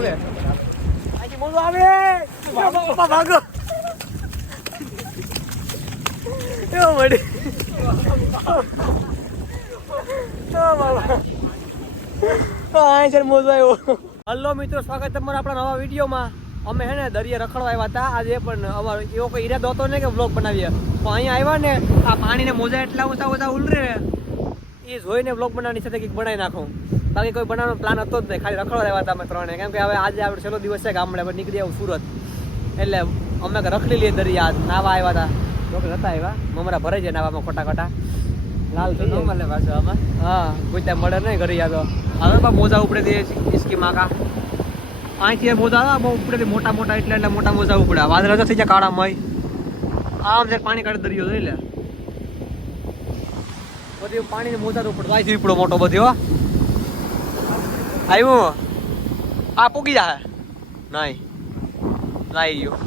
આવે અહીંથી મોજો આવે ભાગો એવો મળી મોજો આવ્યો. હલો મિત્રો, સ્વાગત તમારું આપણા નવા વિડીયોમાં. અમે હે ને દરિયા રખડવા આવ્યા હતા આજે, પણ અમારો એવો કોઈ ઈરાદો હતો ને કે વ્લોગ બનાવીએ, પણ અહીંયા આવ્યા ને આ પાણીને મોજા એટલા ઊંચા ઉલરે ને એ જોઈને વ્લોગ બનાવવાની સાથે કંઈક બનાવી નાખું. બાકી કોઈ બનાવવાનો પ્લાન હતો જ નહીં, ખાલી રખડવા આવ્યા હતા અમે ત્રણે. કેમ કે હવે આજે આપણે છેલ્લો દિવસ છે ગામડે, હવે નીકળી આવું સુરત, એટલે અમે રખડી લઈએ દરિયા. નાવા આવ્યા હતા, લોકો હતા આવ્યા, મમરા ભરાઈ જાય નાવામાં ખોટા લાલ થઈ જાય મળે પાછો આમાં. હા, કોઈ ત્યાં મળે નહીં ઘરે યાદ હવે બા મોજા ઉપડે દે ઇસકી માકા અહીંથી મોજા બહુ ઉપડે મોટા મોટા એટલે મોટા મોજા ઉપડ્યા. વાદળા તો થઈ જાય કાળા મય આમ છે પાણી કાઢે દરિયો જોઈ લે બધી પાણી મોજા તો ઉપડતો અહીંથી ઉપડો મોટો બધો આવ્યું આ પૂગી જાય નહીં લાઈ ગયો.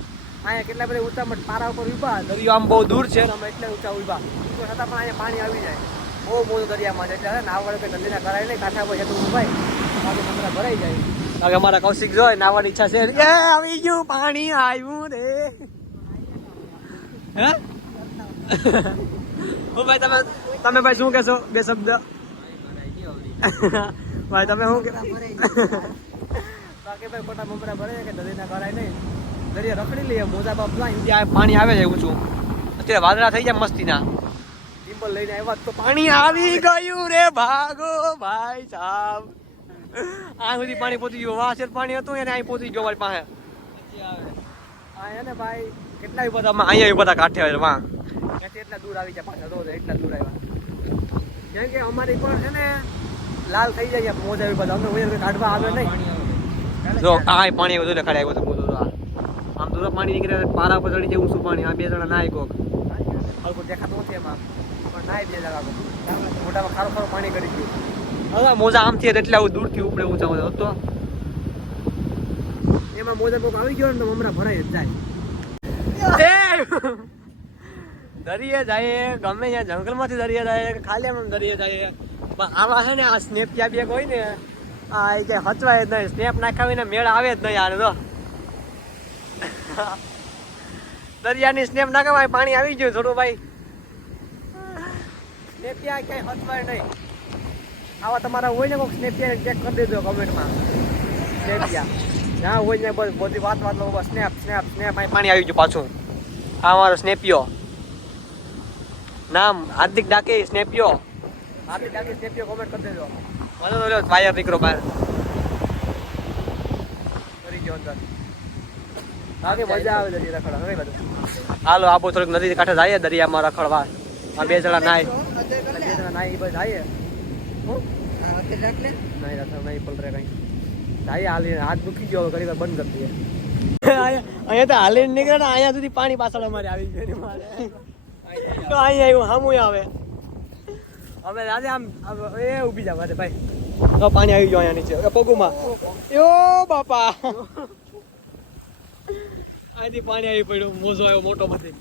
અહીંયા કેટલા બધા ઊંચા પારા ઉપર ઉભા, દરિયો આમ બહુ દૂર છે ને અમે એટલે ઊંચા ઉભા તો છતાં પણ અહીંયા પાણી આવી જાય બહુ મોટું દરિયામાં છે. એટલે નાવડે કંઈ નદીના કરાય નહીં, કાંઠા પર જતું ઉભાઈ બાકી નંબર ભરાઈ જાય. કારણ કે અમારા કૌશિક જોઈ નાવાની ઈચ્છા છે. એ આવી ગયું પાણી આવ્યું રે હે ભાઈ તમે ભાઈ શું કહેશો બે શબ્દ ભાઈ તમે શું કે બાકી ભાઈ ખોટા મમરા ભરે કે નદીના કરાય નહીં, દરિયા રખડી લઈએ મોજા બાપ ત્યાં પાણી આવે છે ઊંચું. અત્યારે વાદળા થઈ જાય મસ્તીના ટિમ્બલ લઈને આવ્યા તો પાણી આવી ગયું રે ભાગો ભાઈ સાહેબ. આ સુધી પાણી પહોંચી ગયું, વાહ છે પાણી હતું એને અહીં પહોંચી ગયો મારી પાસે. હા ને ભાઈ કેટલા બધા અહીંયા બધા કાંઠે આવે વાહ ત્યાંથી એટલા દૂર આવી જાય પાછા રોજ એટલા દૂર આવ્યા. કેમ કે અમારી પણ છે ને લાલ થઈ જાય મોજા એવી બધા અમને કાઢવા આવે નહીં. જો આ પાણી બધું દેખાડે આવ્યું હતું બધું આમ તો પાણી નીકળે પારા પર ચડી જાય ઊંચું પાણી. આ બે જણા નાય કોક હલકું દેખાતું નથી એમાં પણ નાય બે જણા મોટામાં ખારું પાણી કરી ગયું. હવે મોજા આમથી એટલે આવું દૂરથી ઉપડે ઊંચા ઊંચા હતો એમાં મોજા કોક આવી ગયો ને તો મમરા ભરાઈ જ જાય. દરિયે જાય ગમે ત્યાં જંગલમાંથી દરિયા જાય ખાલી આમ દરિયે જાય, પણ આમાં છે ને આ સ્નેપ ત્યાં બેગ હોય ને આ એ કઈ હચવાય જ નહીં. સ્નેપ નાખાવીને મેળ આવે જ નહીં આને તો દરિયાની સ્નેપ નાખાવાય પાણી આવી ગયું થોડું ભાઈ સ્નેપિયા ક્યાંય હચવાય નહીં. આવા તમારા હોય ને કોઈક સ્નેપિયા ચેક કરી દેજો કમેન્ટમાં. સ્નેપિયા જ્યાં હોય ને બધી વાતમાં સ્નેપ સ્નેપ સ્નેપ પાણી આવી ગયું પાછું. આ મારો સ્નેપિયો નામ હાર્દિક ડાકે સ્નેપિયો. હાર્દિક ડાકે સ્નેપિયો કોમેન્ટ કરી દેજો. મને તો વાયર નીકળો બહાર કરી ગયો અંદર. બાકી મજા આવે દરિયા રખડવા નહીં બધું. હાલો આપો થોડીક નદી કાંઠે જાય દરિયામાં રખડવા. આ બે જણા નાય બસ જાય નહીં પલરે કઈ જાય હાલી હાથ દુખી ગયો ઘણી વાર બંધ કરી દઈએ. અહીંયા તો હાલી નીકળે ને અહીંયા સુધી પાણી પાછળ અમારે આવી ગયું મારે તો અહીંયા આવ્યું સામું આવે હવે આજે આમ એ ઊભી જાવ ભાઈ તો પાણી આવી ગયો અહીંયા નીચે પગુમાં. યો બાપા અહીંથી પાણી આવી પડ્યું મોજો આવ્યો મોટો બધી.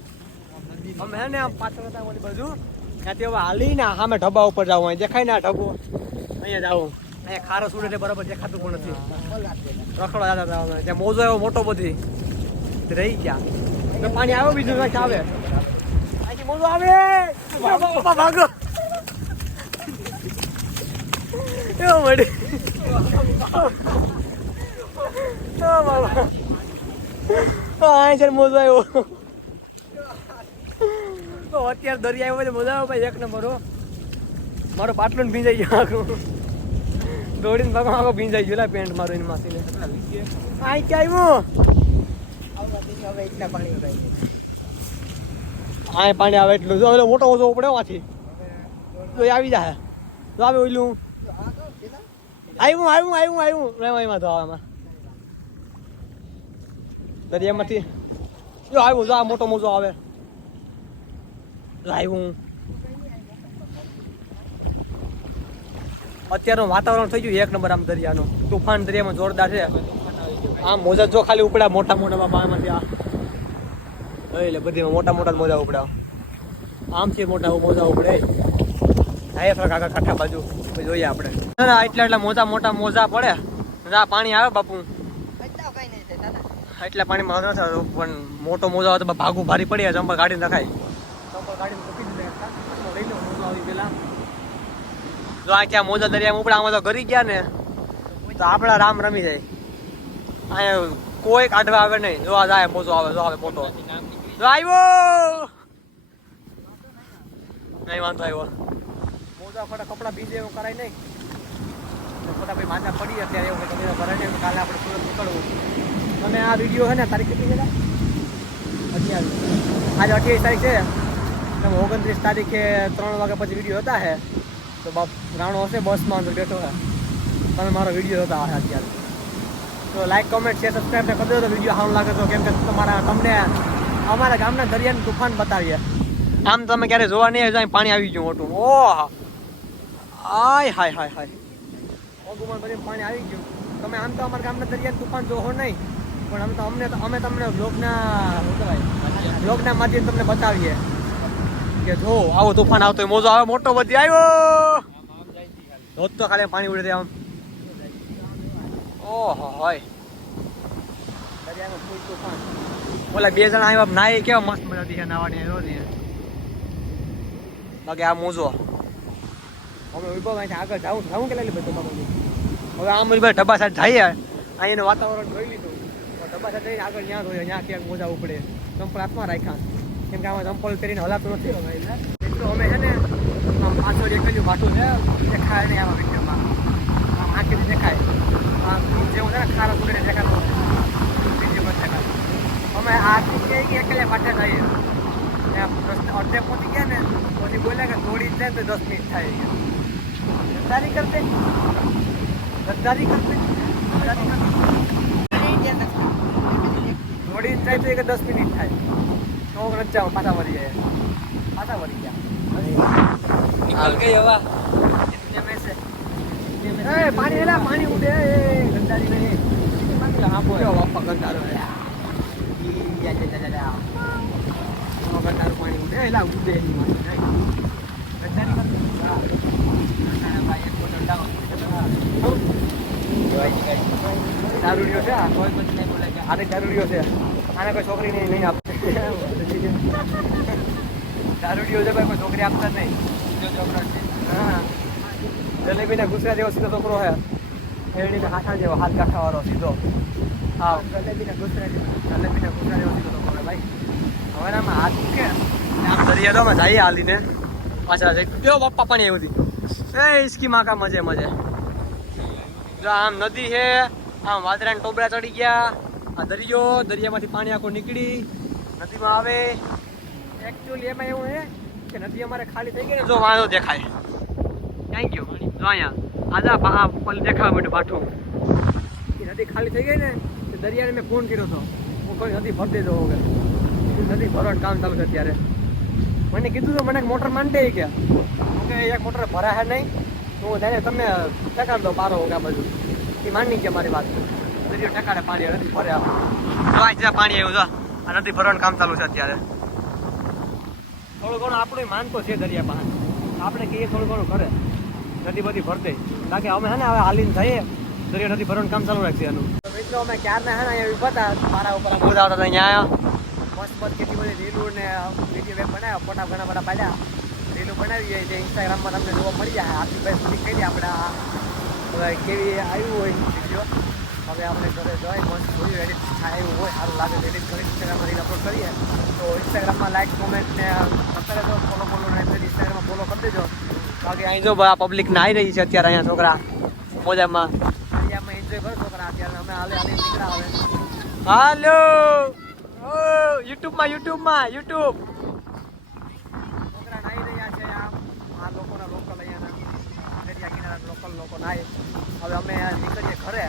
અમે હે ને આમ પાછળ હતા ઓલી બાજુ ત્યાંથી હવે હાલીને સામે ઢબા ઉપર જાવ અહીં દેખાય ને આ ઢબો અહીંયા જાવ. અહીંયા ખારો સુડે એટલે બરાબર દેખાતું પણ નથી. રખડવા જતા હતા અમે ત્યાં મોજો આવ્યો મોટો બધી રહી ગયા. પાણી આવે બીજું કઈ આવે અહીંથી મોજો આવે ભાગો એવો મળી અહીં છે મોજો આવ્યો. અત્યારે દરિયા આવ્યો મજા આવે ભાઈ એક નંબર હો. મારો પાટલું ભીંજાઈ ગયો આખું દોડીને ભાગો આખો ભીંજાઈ ગયો પેન્ટ મારો એની માસીને. અહીં ક્યાં આવ્યું હવે એટલા પાણી આ પાણી આવે એટલું જો હવે મોટો ઓછો ઉપડે આથી તો આવી જાય તો આવે ઓઈલું આવ્યું એમાં તો આમાં દરિયામાંથી જો આવ્યું જો આ મોટો મોજો આવે આવ્યું. અત્યારનું વાતાવરણ થઈ ગયું એક નંબર આમ દરિયાનું તુફાન દરિયામાં જોરદાર છે. આમ મોજા જો ખાલી ઉપડ્યા મોટા મોટા બાપા એમાંથી આ એટલે બધી મોટા મોટા મોજા ઉપડ્યા આમથી મોટા મોજા ઉપડે. હા થોડા કાકા કાંઠા બાજુ જોઈએ આપણે એટલા મોટા મોટા મોજા પડે પાણી આવે બાપુ એટલા પાણીમાં ન થતું પણ મોટો મોજો આવે તો ભાગું ભારી પડી ચંપલ કાઢીને રખાય ચંપલ કાઢીને મૂકી દીધા લઈ લો મોજો આવી પેલા જો આ ક્યાં મોજા દરિયામાં ઉપડા આમાં તો ઘરી ગયા ને તો આપણા રામ રમી જાય અહીંયા કોઈ કાઢવા આવે નહીં જો આ જાય મોજો આવે જો આવે મોટો જો આવ્યો નહીં વાંધો આવ્યો મોજા ખોટા કપડા ભીજે એવું કરાય નહીં ખોટા ભાઈ માંદા પડી અત્યારે એવું તમે ભરે છે કાલે આપણે સુરત નીકળવું તમે આ વિડીયો છે ને તારીખ કેટલી છે 28 આજે 28 તારીખ છે તમે 29 તારીખે 3 વાગ્યા પછી વિડીયો હતા હે તો બાપ રાણો હશે બસમાં અંદર બેઠો હે તમે મારો વિડીયો જોતા હશે અત્યારે તો લાઈક કોમેન્ટ શેર સબસ્ક્રાઈબ ને કરી દો તો વિડીયો સારું લાગે તો કેમ કે તમને અમારા ગામના દરિયાનું તુફાન બતાવીએ આમ તમે ક્યારે જોવા નહીં આવી પાણી આવી ગયું મોટું ઓહ આય હાય હાય હાય ઓગુમાં બધી પાણી આવી ગયું તમે આમ તો અમારા ગામના દરિયાનું તુફાન જોવો નહીં પણ અમે તમને બ્લોગના માધ્યમ તમને બતાવીએ કે જો આવો તુફાન આવતો મોજો આવે મોટો બધી આવ્યો રોજ તો ખાલી પાણી ઉડે આમ ઓહો હોય દરિયામાં ફૂલ તુફાન ઓલા 2 જણા આવ્યા નાઈ કેવા મસ્ત મજા હતી નાવાની રોજ બાકી આ મોજો અમે ઉભો આગળ જાઉં કે લઈ બધું હવે આમ ભાઈ ઢબા સાઈડ જઈએ અહીંયાનું વાતાવરણ જોઈ લીધું ઢબા સાઈડ જઈને આગળ ત્યાં જોઈએ ત્યાં ક્યાંક મોજા ઉપડે ચંપલ હાથમાં રાખ્યા કેમ કે આમાં ચંપલ પહેરીને હલાતું નથી મિત્રો અમે છે ને આમ પાછળ એક જ વાટું છે દેખાય નહીં આમાં વિડીયોમાં આમ આંખેથી દેખાય જેવું છે ને ખારા ઉડે દેખાતું વિડીયો પર દેખાય અમે આ એકલા માટે જઈએ અડધે પહોંચી ગયા ને પછી બોલ્યા કે થોડી જ જાય તો 10 મિનિટ થાય ગદ્દારી કરતે થોડી જાય તો એક 10 મિનિટ થાય તો રજા પાછા વળી ગયા निकल गई हवा इतने में से पानी है ना पानी उड़े गंदारी में हाँ बोल वापस गंदारो है गंदारो पानी उड़े ला उड़े दारूडियो છે કોઈ પછી નહીં બોલે કે આને દારૂડિયો છે આને કોઈ છોકરી નહીં આપે દારૂડિયો છે ભાઈ કોઈ છોકરી આપતા જ નહીં જો છોકરો છે હા જલેબીના ગુસ્સા જેવો સીધો છોકરો છે એરડીના હાથા જેવો હાથ કાઠાવાળો સીધો હા જલેબીના ગુસ્સા જેવો સીધો છોકરો ભાઈ હવે આમાં હાથ મૂકે આમ દરિયા તો જઈએ હાલીને પાછા જો પપ્પા પણ એવું હતી એ ઇસકી માં કા મજે મજે જો આમ નદી છે આમ વાદળાના ટોબરા ચડી ગયા આ દરિયામાંથી પાણી આખું નીકળી નદીમાં આવે એકચ્યુઅલી એમાં એવું છે કે નદી અમારે ખાલી થઈ ગઈ ને જો વાંધો દેખાય થેન્ક યુ જો અહીંયા આજા પલ દેખાવા માટે પાઠું એ નદી ખાલી થઈ ગઈ ને તો દરિયાને મેં ફોન કર્યો હતો હું કોઈ નદી ભરી દેજો વગર નદી ભરવાનું કામ ચાલુ છે અત્યારે મને કીધું તો મને મોટર માંડે ગયા હું કે એક મોટર ભરાય નહીં તો હું ત્યારે તમે ટકાડ દો પારો આ બધું એ માની ગયા મારી વાત દરિયો ટકાડે પાણી નથી ભરે જ્યાં પાણી આવ્યું છે આ નદી ભરવાનું કામ ચાલુ છે અત્યારે થોડું ઘણું આપણું માનતો છે દરિયા પાસે આપણે કહીએ થોડું ઘણું કરે નદી બધી ભરતે બાકી અમે હે ને હવે હાલીને જઈએ દરિયા નદી ભરવાનું કામ ચાલુ રાખશે એનું મિત્રો અમે ક્યારના હે ને અહીંયા ઉભા હતા મારા ઉપર બધા આવતા અહીંયા મસ્ત મસ્ત કેટલી બધી રીલું ને વિડીયો વેબ બનાવ્યો ફોટા ઘણા બધા પાડ્યા રીલું બનાવીએ જે ઇન્સ્ટાગ્રામમાં તમને જોવા મળી જાય આટલી ભાઈ સુધી કરી આપણે હવે કેવી આવ્યું હોય વિડીયો હવે આપણે ઘરે જોઈ મસ્ત જોયું એડિટ આવ્યું હોય સારું લાગે એડિટ કરી ઇન્સ્ટાગ્રામમાં રીલ અપલોડ કરીએ તો ઇન્સ્ટાગ્રામમાં લાઈક કોમેન્ટ ને અત્યારે તો ફોલો ઇન્સ્ટાગ્રામમાં ફોલો કરી દેજો બાકી અહીં જો પબ્લિક નાહી રહી છે અત્યારે અહીંયા છોકરા મોજામાં અહીંયા એન્જોય કરો છોકરા અત્યારે અમે હાલે નીકળ્યા હવે હાલો યુટ્યુબ છોકરા નાહી રહ્યા છે આ લોકોના લોકલ અહીંયાના દરિયા કિનારા લોકલ લોકો નાહી હવે અમે નીકળીએ ઘરે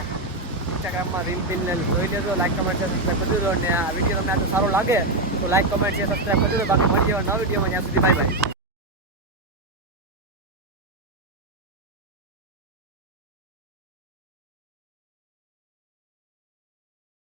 ઇન્સ્ટાગ્રામમાં રીલ બિલ ને જોઈ લેજો લાઈક કમેન્ટ છે સબસ્ક્રાઈબ કરી દેજો અને આ વિડીયો તમને આજે સારો લાગે તો લાઈક કમેન્ટ છે સબસ્ક્રાઈબ કરી દેજો બાકી મળીએ નવા વિડીયોમાં ત્યાં સુધી બાય બાય